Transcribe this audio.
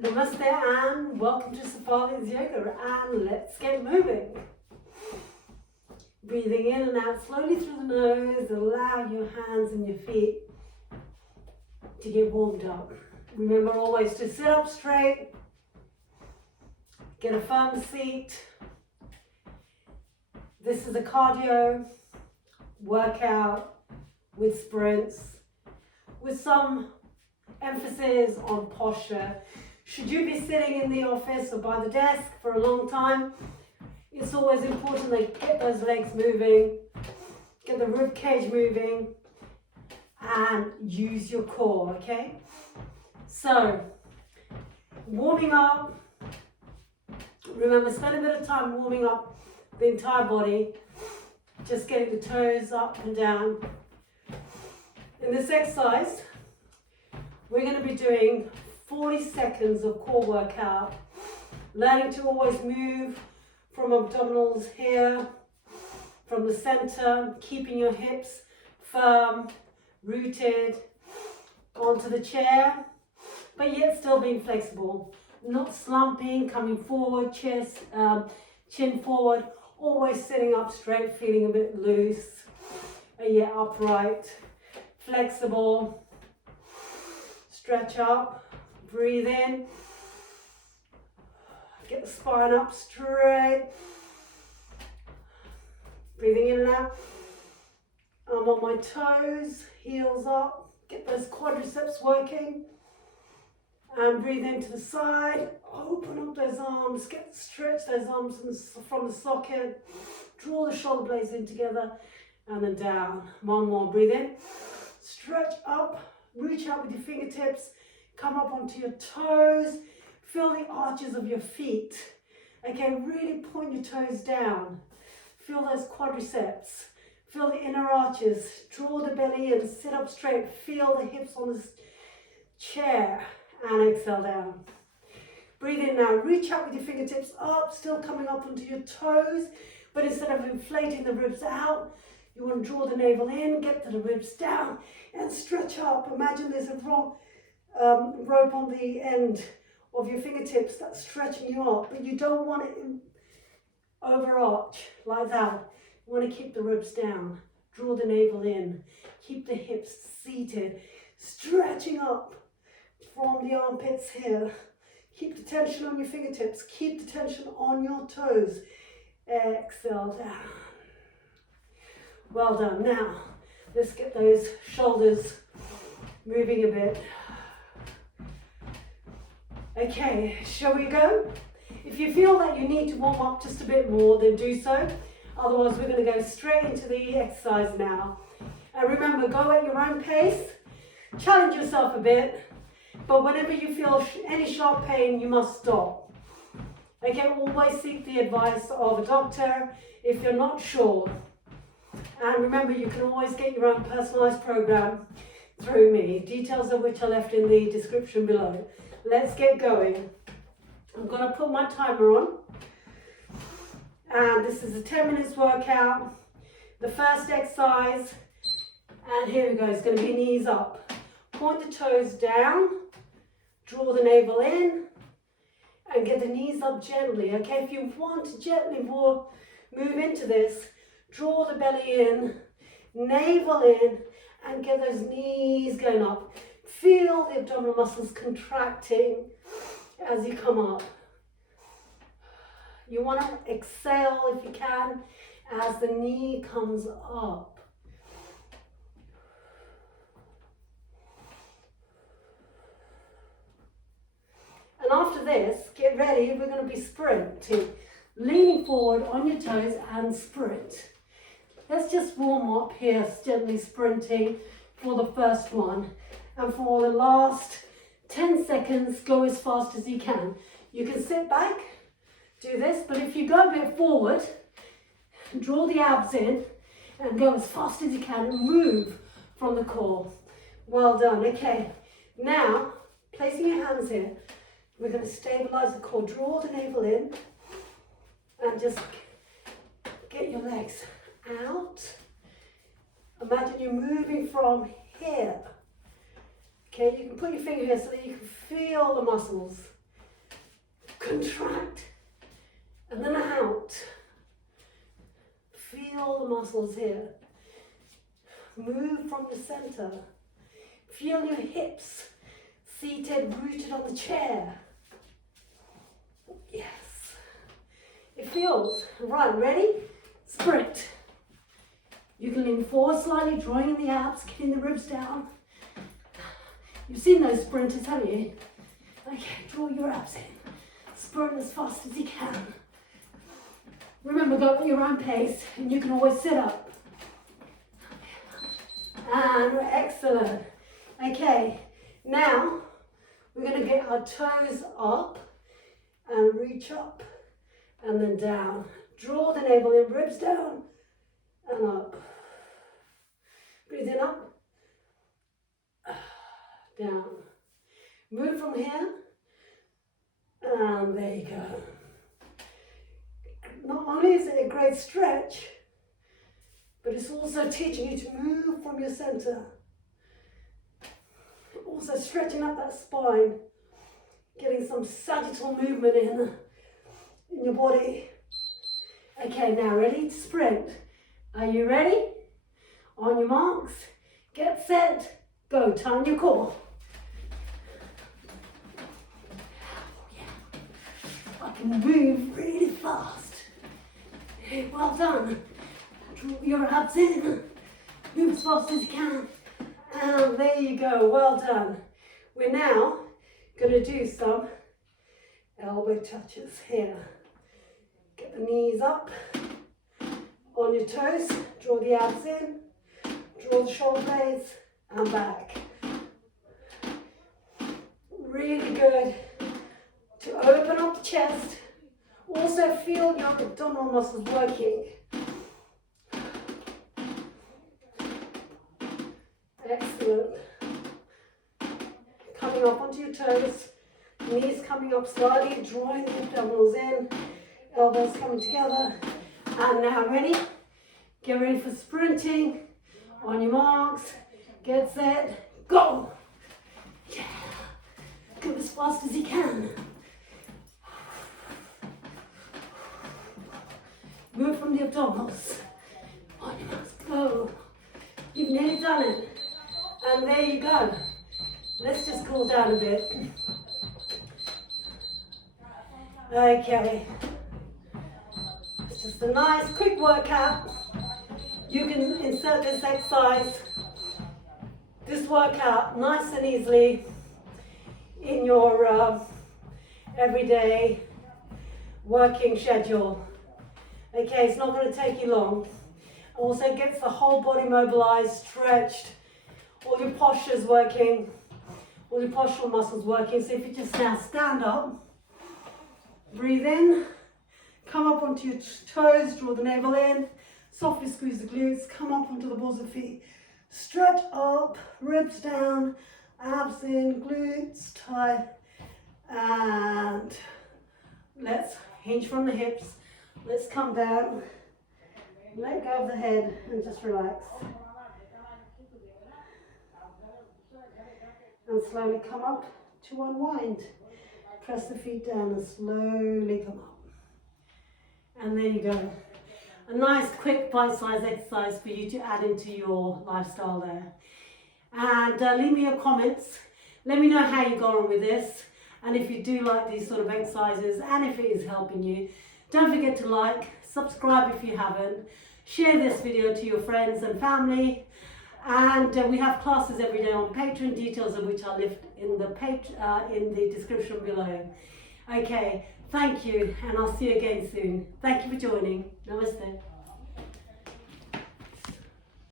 Namaste and welcome to Sefali's Yoga, and let's get moving. Breathing in and out slowly through the nose, allow your hands and your feet to get warmed up. Remember always to sit up straight, get a firm seat. This is a cardio workout with sprints, with some emphasis on posture. Should you be sitting in the office or by the desk for a long time, it's always important that you get those legs moving, get the rib cage moving, and use your core, okay? So, warming up. Remember, spend a bit of time warming up the entire body, just getting the toes up and down. In this exercise, we're going to be doing 40 seconds of core workout, learning to always move from abdominals here, from the center, keeping your hips firm, rooted onto the chair, but yet still being flexible, not slumping, coming forward, chin forward, always sitting up straight, feeling a bit loose, and yet upright, flexible. Stretch up, breathe in, get the spine up straight, breathing in and out. I'm on my toes, heels up, get those quadriceps working, and breathe into the side, open up those arms, stretch those arms from the socket, draw the shoulder blades in together, and then down. One more, breathe in, stretch up, reach out with your fingertips, come up onto your toes, feel the arches of your feet. Okay, really point your toes down. Feel those quadriceps, feel the inner arches, draw the belly in, sit up straight, feel the hips on the chair, and exhale down. Breathe in now, reach out with your fingertips up, still coming up onto your toes, but instead of inflating the ribs out, you want to draw the navel in, get to the ribs down, and stretch up. Imagine there's a rope on the end of your fingertips that's stretching you up, but you don't want it overarch like that. You want to keep the ribs down, draw the navel in, keep the hips seated, stretching up from the armpits here. Keep the tension on your fingertips, keep the tension on your toes. Exhale down. Well done. Now, let's get those shoulders moving a bit. Okay, shall we go? If you feel that you need to warm up just a bit more, then do so. Otherwise, we're going to go straight into the exercise now. And remember, go at your own pace. Challenge yourself a bit. But whenever you feel any sharp pain, you must stop. Okay, always seek the advice of a doctor if you're not sure. And remember, you can always get your own personalized program through me, details of which are left in the description below. Let's get going. I'm going to put my timer on. And this is a 10 minutes workout. The first exercise, and here we go, it's going to be knees up. Point the toes down, draw the navel in, and get the knees up gently. Okay, if you want to gently move into this, draw the belly in, navel in, and get those knees going up. Feel the abdominal muscles contracting as you come up. You want to exhale if you can as the knee comes up. And after this, get ready, we're going to be sprinting. Leaning forward on your toes and sprint. Let's just warm up here, gently sprinting for the first one. And for the last 10 seconds, go as fast as you can. You can sit back, do this, but if you go a bit forward, draw the abs in and go as fast as you can and move from the core. Well done. Okay, now placing your hands here, we're going to stabilize the core. Draw the navel in and just get your legs out. Imagine you're moving from here. Okay, you can put your finger here so that you can feel the muscles. contract, and then out. Feel the muscles here. Move from the center. Feel your hips seated, rooted on the chair. Yes. It feels. Right, ready? Sprint. You can lean forward slightly, drawing in the abs, getting the ribs down. You've seen those sprinters, haven't you? Okay, draw your abs in. Sprint as fast as you can. Remember, go at your own pace, and you can always sit up. And excellent. Okay, now we're going to get our toes up and reach up and then down. Draw the navel in, ribs down and up. Breathe in, up, down. Move from here, and there you go. Not only is it a great stretch, but it's also teaching you to move from your center. Also stretching up that spine, getting some sagittal movement in your body. Okay, now ready to sprint. Are you ready? On your marks, get set, go. Time your core. I can move really fast. Well done. Draw your abs in. Move as fast as you can. And there you go. Well done. We're now going to do some elbow touches here. Get the knees up on your toes. Draw the abs in. Draw the shoulder blades and back. Really good to open up the chest. Also feel your abdominal muscles working. Excellent. Coming up onto your toes, knees coming up slightly, drawing the abdominals in, elbows coming together. And now ready? Get ready for sprinting. On your marks, get set, go! Yeah. Go as fast as you can. Move from the abdominals. On your marks, go. You've nearly done it. And there you go. Let's just cool down a bit. Okay. It's just a nice quick workout. You can insert this exercise, this workout, nice and easily in your everyday working schedule. Okay, it's not going to take you long. Also gets the whole body mobilized, stretched, all your postures working, all your postural muscles working. So if you just now stand up, breathe in, come up onto your toes, draw the navel in, softly squeeze the glutes, come up onto the balls of feet, stretch up, ribs down, abs in, glutes tight, and let's hinge from the hips. Let's come down, let go of the head and just relax. And slowly come up to unwind. Press the feet down and slowly come up. And there you go. A nice quick bite-sized exercise for you to add into your lifestyle there. And leave me your comments. Let me know how you got on with this. And if you do like these sort of exercises and if it is helping you, don't forget to like, subscribe if you haven't, share this video to your friends and family. And we have classes every day on Patreon, details of which I'll lift in the description below. Okay, thank you, and I'll see you again soon. Thank you for joining. Namaste.